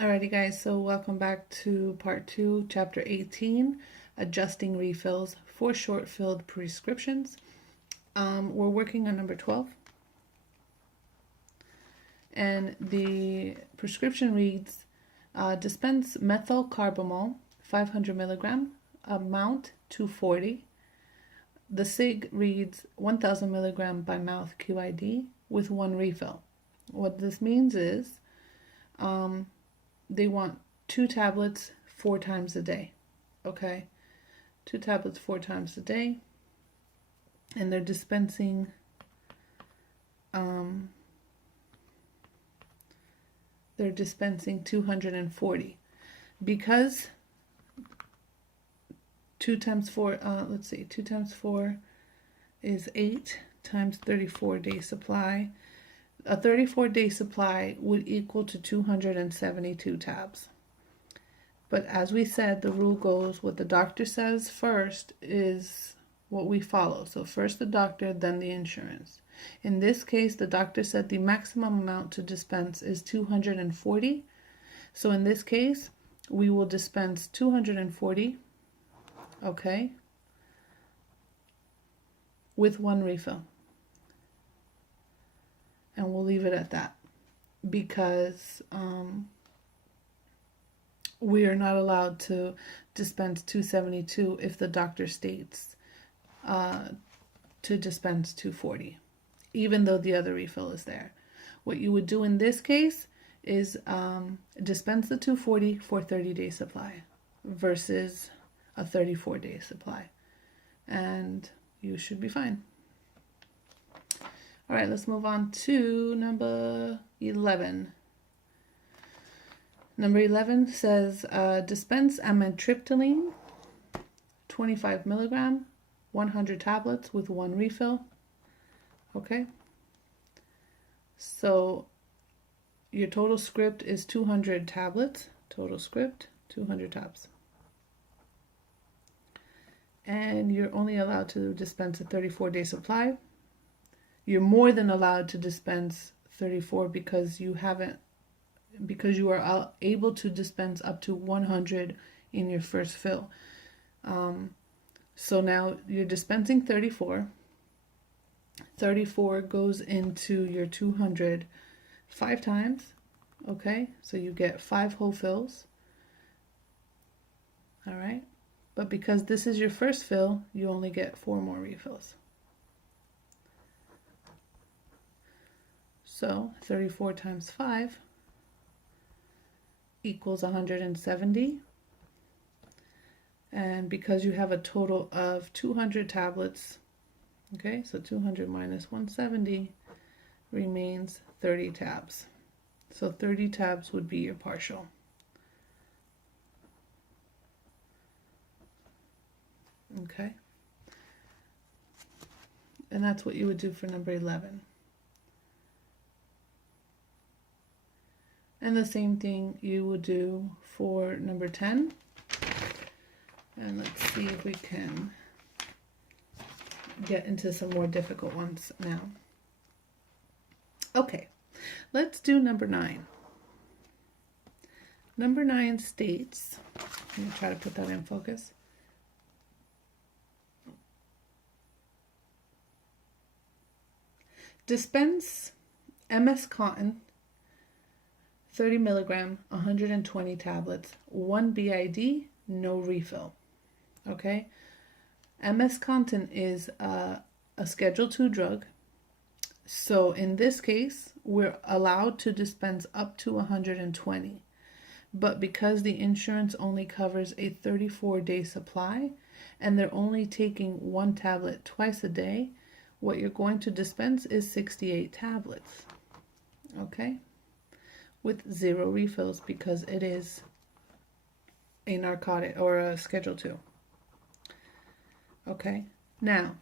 Alrighty guys, so welcome back to part 2, chapter 18, adjusting refills for short-filled prescriptions. We're working on number 12, and the prescription reads, dispense methylcarbamol, 500 milligram, amount 240. The SIG reads 1000 milligram by mouth QID with one refill. What this means is, they want 2 tablets 4 times a day. Okay, 2 tablets 4 times a day, and they're dispensing 240 because 2 times 4, let's see, 2 times 4 is 8 times 34-day supply. A 34-day supply would equal to 272 tabs. But as we said, the rule goes, what the doctor says first is what we follow. So first the doctor, then the insurance. In this case, the doctor said the maximum amount to dispense is 240. So in this case, we will dispense 240, okay, with one refill. And we'll leave it at that because we are not allowed to dispense 272 if the doctor states to dispense 240, even though the other refill is there. What you would do in this case is dispense the 240 for 30-day supply versus a 34-day supply, and you should be fine. All right, let's move on to number 11. Number 11 says dispense amitriptyline, 25 milligram, 100 tablets with one refill. Okay. So your total script is 200 tablets. Total script, 200 tabs. And you're only allowed to dispense a 34-day supply. You're more than allowed to dispense 34 because you are able to dispense up to 100 in your first fill. So now you're dispensing 34. 34 goes into your 200 5 times. Okay, so you get 5 whole fills. All right, but because this is your first fill, you only get 4 more refills. So 34 times 5 equals 170. And because you have a total of 200 tablets, okay, so 200 minus 170 remains 30 tabs. So 30 tabs would be your partial. Okay. And that's what you would do for number 11. And the same thing you would do for number 10. And let's see if we can get into some more difficult ones now. Okay, let's do number 9. Number 9 states, let me try to put that in focus. Dispense MS Cotton, 30 milligram, 120 tablets, 1 BID, no refill. Okay, MS Contin is a Schedule 2 drug. So in this case, we're allowed to dispense up to 120. But because the insurance only covers a 34-day supply, and they're only taking 1 tablet twice a day, what you're going to dispense is 68 tablets. Okay, with 0 refills because it is a narcotic or a Schedule 2. Okay, now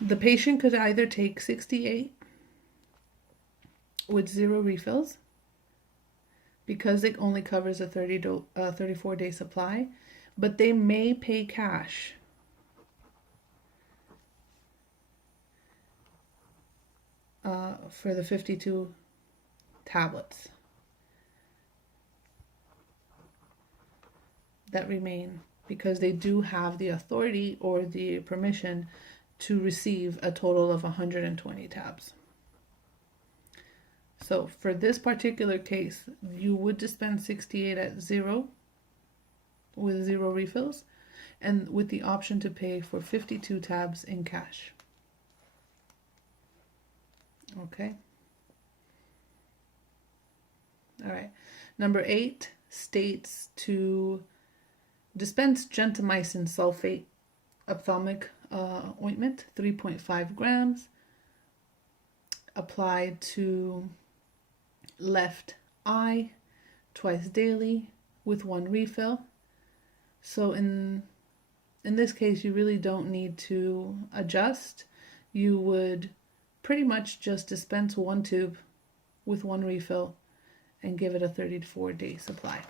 the patient could either take 68 with 0 refills because it only covers a 34-day supply, but they may pay cash for the 52 tablets that remain, because they do have the authority or the permission to receive a total of 120 tabs. So for this particular case, you would dispense 68 at zero with 0 refills, and with the option to pay for 52 tabs in cash. Okay. All right. Number 8 states to dispense gentamicin sulfate ophthalmic ointment, 3.5 grams, applied to left eye twice daily with 1 refill. So in this case, you really don't need to adjust. You would pretty much just dispense 1 tube with 1 refill and give it a 34-day supply.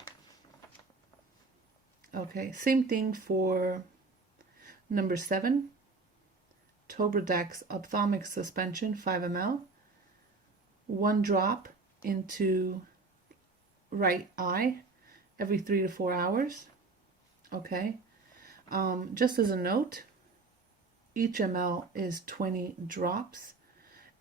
Okay, same thing for number 7, Tobradex ophthalmic suspension, 5 ml, 1 drop into right eye every 3 to 4 hours. Okay, just as a note, each ml is 20 drops,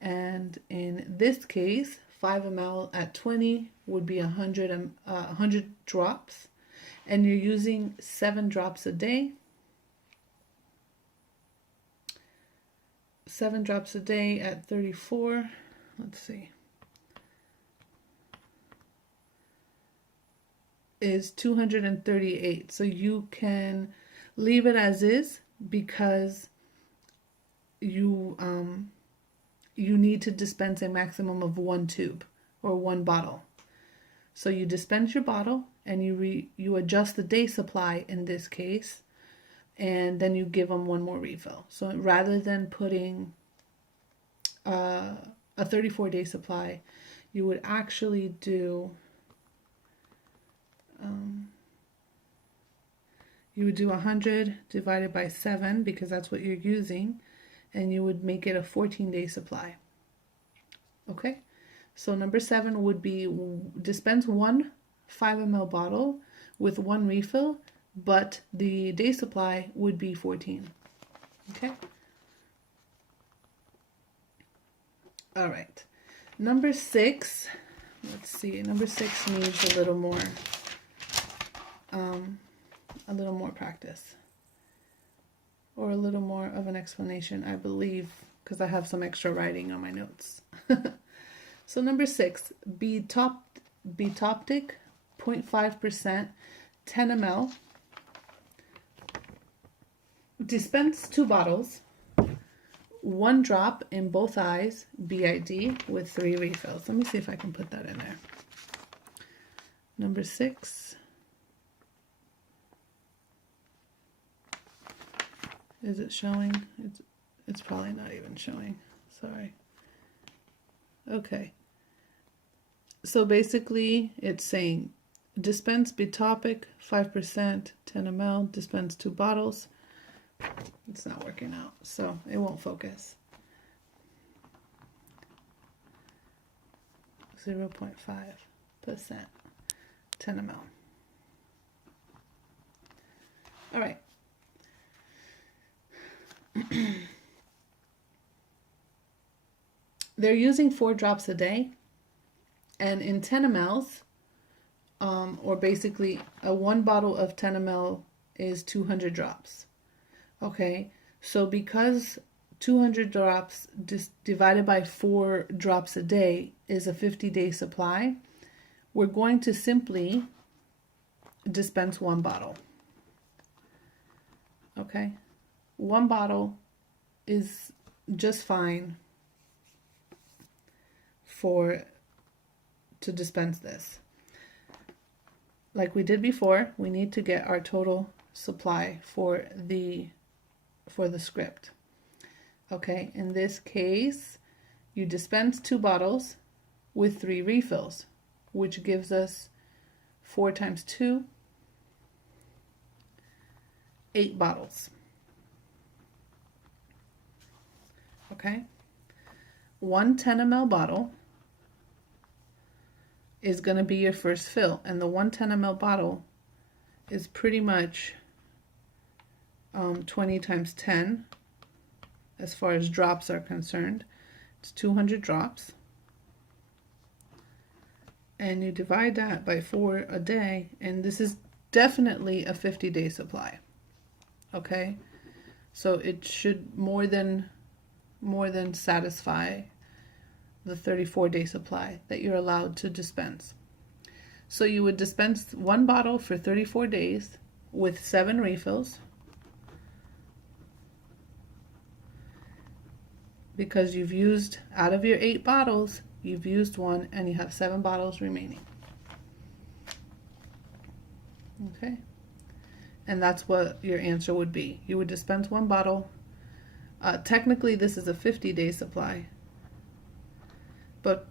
and in this case, 5 ml at 20 would be 100 drops, and you're using 7 drops a day. 7 drops a day at 34, let's see, is 238. So you can leave it as is, because you need to dispense a maximum of 1 tube or 1 bottle. So you dispense your bottle and you adjust the day supply in this case, and then you give them 1 more refill. So rather than putting a 34-day supply, you would actually do 100 divided by 7, because that's what you're using, and you would make it a 14-day supply. Okay, so number 7 would be dispense 1 5 ml bottle with 1 refill, but the day supply would be 14. Okay. All right. Number 6. Let's see. Number 6 needs a little more practice, or a little more of an explanation, I believe, because I have some extra writing on my notes. So number 6, Betoptic 0.5%, 10 ml. Dispense 2 bottles, 1 drop in both eyes, BID, with 3 refills. Let me see if I can put that in there. Number 6. Is it showing? It's probably not even showing. Sorry. Okay. So basically, it's saying dispense Betopic 5%, 10 ml, dispense 2 bottles. It's not working out, so it won't focus. 0.5%, 10 ml. All right. They're using 4 drops a day, and in 10 mLs, or basically a 1 bottle of 10 ml is 200 drops. Okay, so because 200 drops divided by 4 drops a day is a 50-day supply, we're going to simply dispense 1 bottle. Okay, 1 bottle is just fine to dispense this. Like we did before, we need to get our total supply for the script. Okay, in this case, you dispense 2 bottles with 3 refills, which gives us 4 times 2, 8 bottles. Okay, 1 10 ml bottle is going to be your first fill. And the 110 ml bottle is pretty much 20 times 10 as far as drops are concerned. It's 200 drops. And you divide that by 4 a day, and this is definitely a 50-day supply. Okay? So it should more than satisfy the 34-day supply that you're allowed to dispense. So you would dispense 1 bottle for 34 days with 7 refills, because you've used, out of your 8 bottles, you've used 1 and you have 7 bottles remaining. Okay? And that's what your answer would be. You would dispense 1 bottle. Technically, this is a 50-day supply. But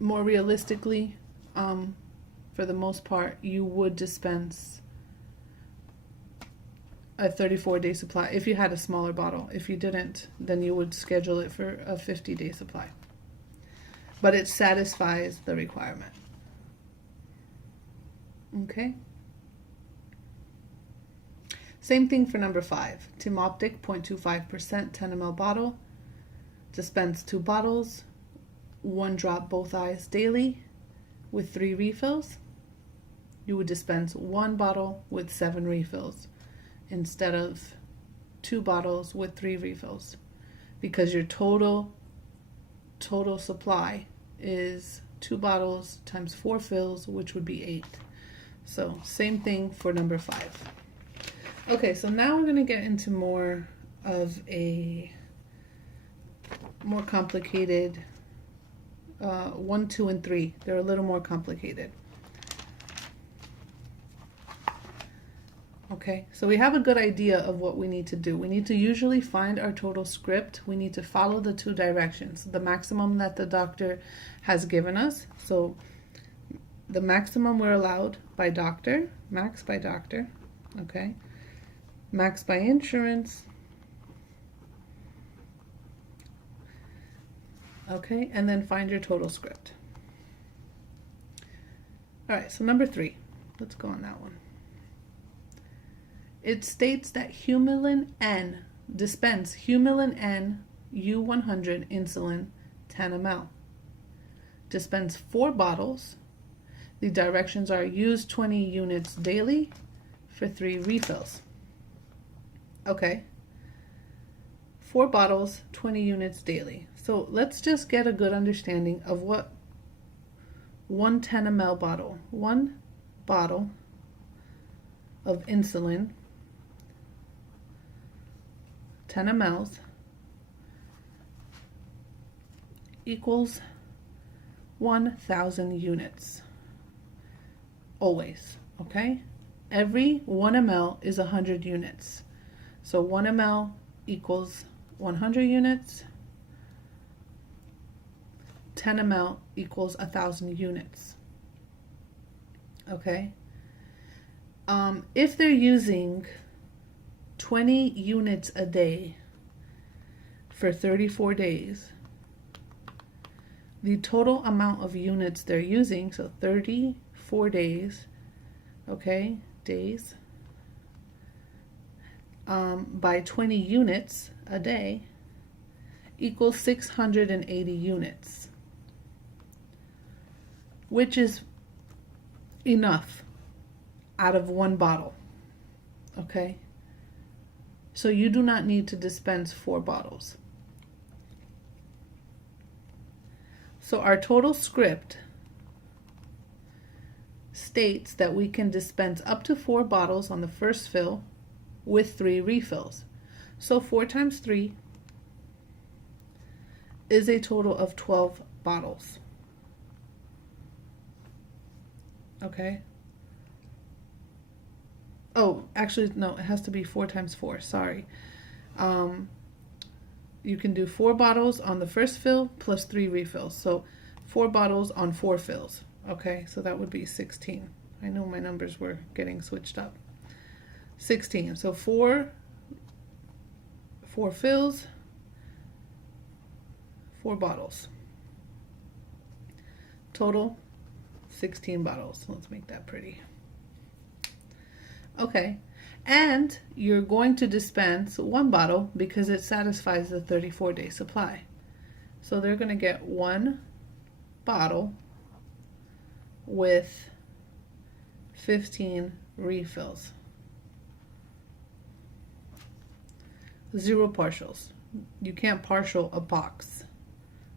more realistically, for the most part, you would dispense a 34-day supply if you had a smaller bottle. If you didn't, then you would schedule it for a 50-day supply. But it satisfies the requirement. Okay? Same thing for number 5. Timoptic, 0.25%, 10 ml bottle. Dispense 2 bottles, 1 drop both eyes daily with 3 refills. You would dispense 1 bottle with 7 refills instead of 2 bottles with 3 refills, because your total supply is 2 bottles times 4 fills, which would be 8. So same thing for number 5. Okay, so now we're going to get into more of a more complicated 1, 2, and 3. They're a little more complicated. Okay, so we have a good idea of what we need to do. We need to usually find our total script. We need to follow the 2 directions, the maximum that the doctor has given us. So the maximum we're allowed by doctor, max by doctor, okay, max by insurance, okay, and then find your total script. All right, so number 3, let's go on that one. It states that Humulin N, dispense Humulin N U100 insulin 10 ml. Dispense 4 bottles. The directions are use 20 units daily for 3 refills. Okay. 4 bottles, 20 units daily. So let's just get a good understanding of what 1 10 ml bottle, 1 bottle of insulin, 10 mLs, equals 1,000 units. Always, okay? Every 1 ml is 100 units. So 1 ml equals 100 units. 10 ml equals 1,000 units. Okay? If they're using 20 units a day for 34 days, the total amount of units they're using, so 34 days, okay, days, by 20 units a day equals 680 units, which is enough out of 1 bottle, okay? So you do not need to dispense 4 bottles. So our total script states that we can dispense up to 4 bottles on the first fill with 3 refills. So 4 times 3 is a total of 12 bottles. Okay? Oh, actually, no, it has to be 4 times 4, sorry. You can do 4 bottles on the first fill plus 3 refills. So 4 bottles on 4 fills. Okay, so that would be 16. I know my numbers were getting switched up. 16. So 4 fills, 4 bottles. Total 16 bottles. Let's make that pretty. Okay, and you're going to dispense 1 bottle because it satisfies the 34-day supply. So they're going to get 1 bottle with 15 refills. 0 partials. You can't partial a box.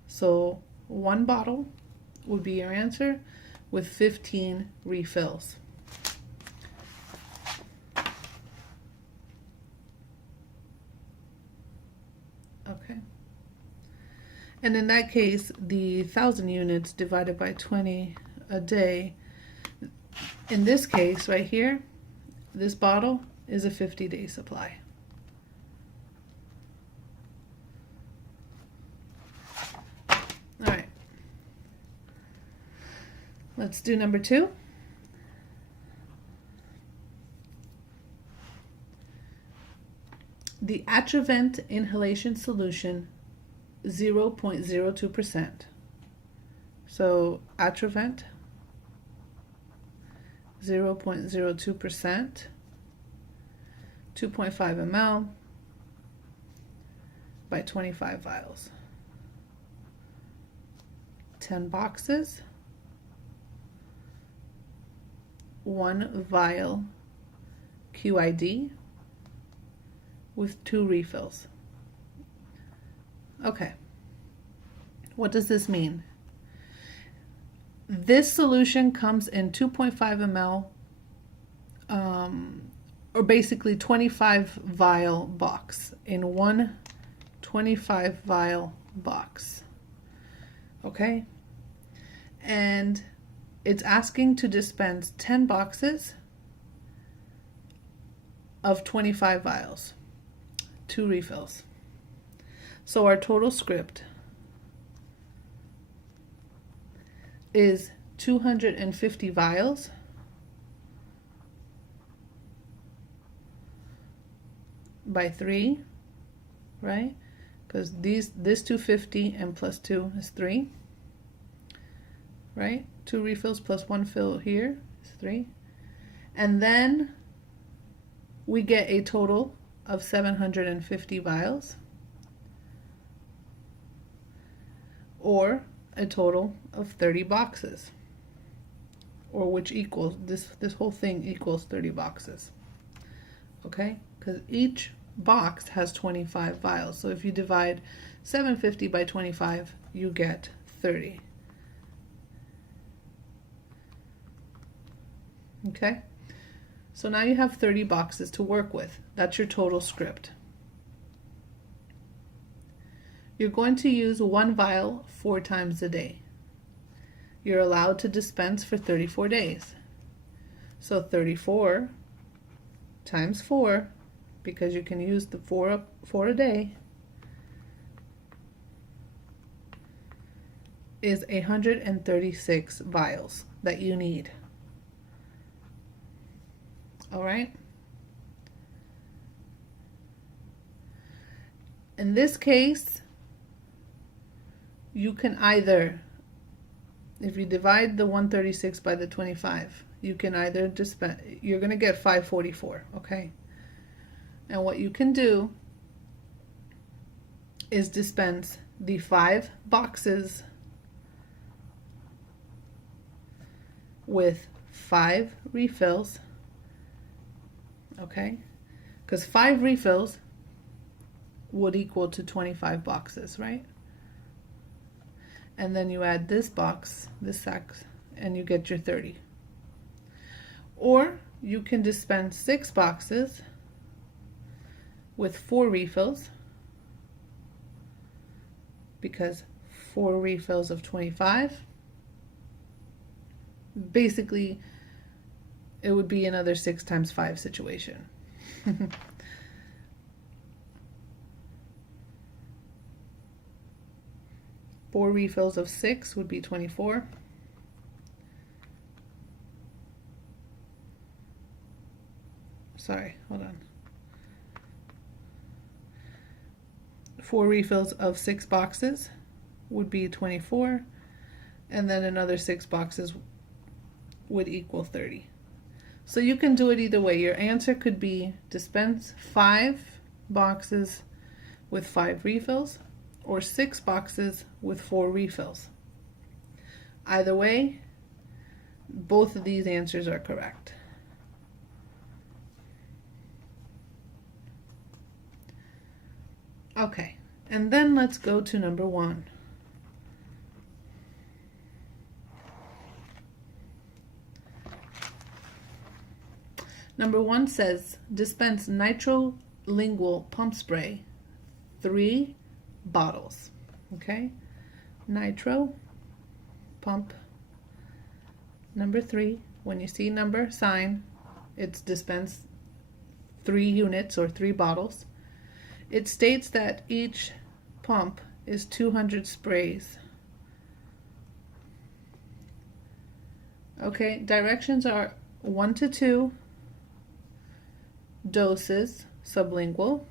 So 1 bottle would be your answer with 15 refills. Okay. And in that case, the 1,000 units divided by 20 a day, in this case right here, this bottle is a 50-day supply. All right. Let's do number 2. The Atrovent inhalation solution, 0.02%. So Atrovent, 0.02%, 2.5 ml by 25 vials. 10 boxes, 1 vial QID with 2 refills. Okay, what does this mean? This solution comes in 2.5 ml, or basically 25 vial box, in one 25 vial box. Okay, and it's asking to dispense 10 boxes of 25 vials, 2 refills. So our total script is 250 vials by 3, right? Because this 250 and plus 2 is 3, right? 2 refills plus 1 fill here is 3. And then we get a total of 750 vials, or a total of 30 boxes, or which equals, this whole thing equals 30 boxes. Okay, because each box has 25 vials. So if you divide 750 by 25, you get 30. Okay, so now you have 30 boxes to work with. That's your total script. You're going to use 1 vial 4 times a day. You're allowed to dispense for 34 days. So 34 times 4, because you can use the 4 a day, is 136 vials that you need. All right? In this case, you can either, if you divide the 136 by the 25, you can either dispense, you're going to get 544, okay? And what you can do is dispense the 5 boxes with 5 refills, okay? Because 5 refills would equal to 25 boxes, right? And then you add this box, this sack, and you get your 30. Or you can dispense 6 boxes with 4 refills, because 4 refills of 25, basically it would be another 6 times 5 situation. 4 refills of 6 would be 24. Sorry, hold on. 4 refills of 6 boxes would be 24, and then another 6 boxes would equal 30. So you can do it either way. Your answer could be dispense 5 boxes with 5 refills or 6 boxes with 4 refills. Either way, both of these answers are correct. Okay, and then let's go to number 1. Number 1 says dispense nitrolingual pump spray, 3 bottles. Okay, nitro pump. Number 3, when you see number sign, it's dispense 3 units or 3 bottles. It states that each pump is 200 sprays. Okay, directions are 1 to 2 doses sublingual.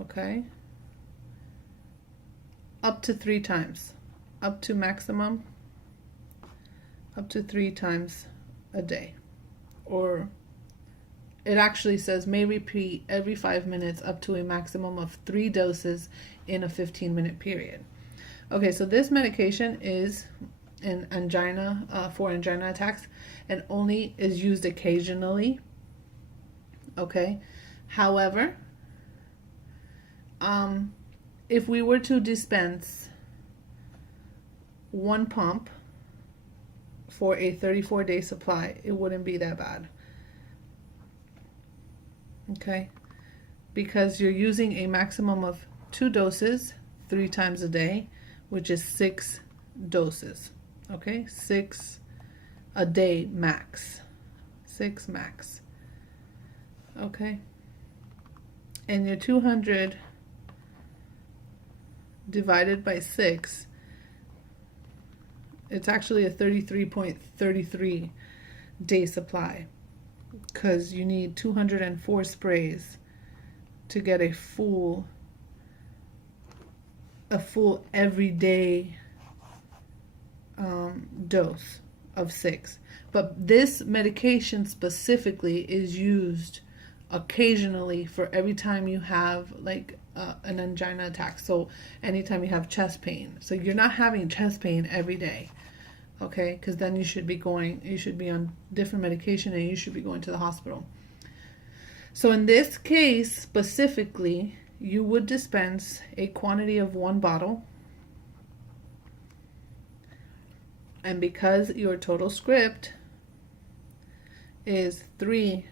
Okay, up to 3 times, up to maximum, up to 3 times a day. Or it actually says may repeat every 5 minutes up to a maximum of 3 doses in a 15-minute period. Okay, so this medication is in angina, for angina attacks, and only is used occasionally. Okay, however, if we were to dispense 1 pump for a 34-day supply, it wouldn't be that bad. Okay, because you're using a maximum of 2 doses 3 times a day, which is 6 doses. Okay, 6 a day max. 6 max. Okay, and your 200 divided by 6, it's actually a 33.33 day supply, because you need 204 sprays to get a full everyday dose of 6. But this medication specifically is used occasionally for every time you have like an angina attack. So anytime you have chest pain. So you're not having chest pain every day. Okay, because then you should be on different medication and you should be going to the hospital. So in this case specifically, you would dispense a quantity of 1 bottle. And because your total script is 3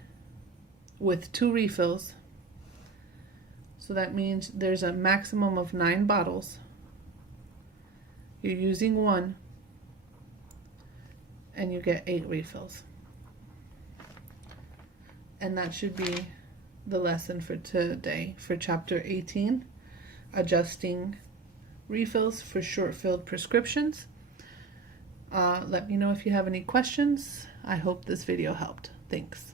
with 2 refills, so that means there's a maximum of 9 bottles. You're using 1 and you get 8 refills. And that should be the lesson for today for chapter 18, adjusting refills for short-filled prescriptions. Let me know if you have any questions. I hope this video helped. Thanks.